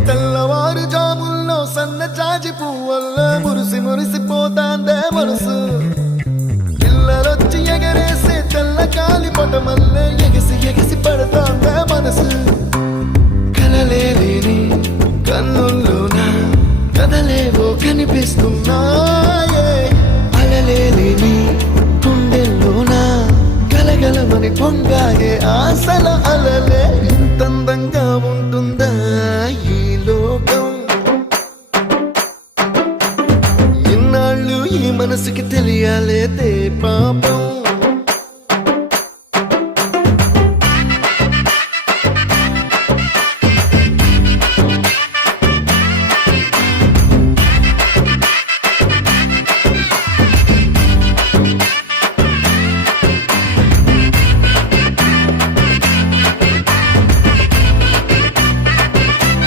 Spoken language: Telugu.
తెల్లవారు జాముల్లో సన్న జాజి పువ్వల్లో మురిసి మురిసిపోతాందే మనసు పిల్లలొచ్చి ఎగరేసే తెల్ల కాలి పటమల్లే ఎగిసి ఎగిసి పడతాందే మనసు కలలేని కన్నుల్లోన కదలేవో కనిపిస్తున్నాయే అలలేని గుండెల్లోన గలగలమని పొంగాగే ఆశల అలలే ఇంతందంగా ఉంటుందా ఈ లోకం ఇన్నాళ్ళు ఈ మనసుకి తెలియాలేదే పాపం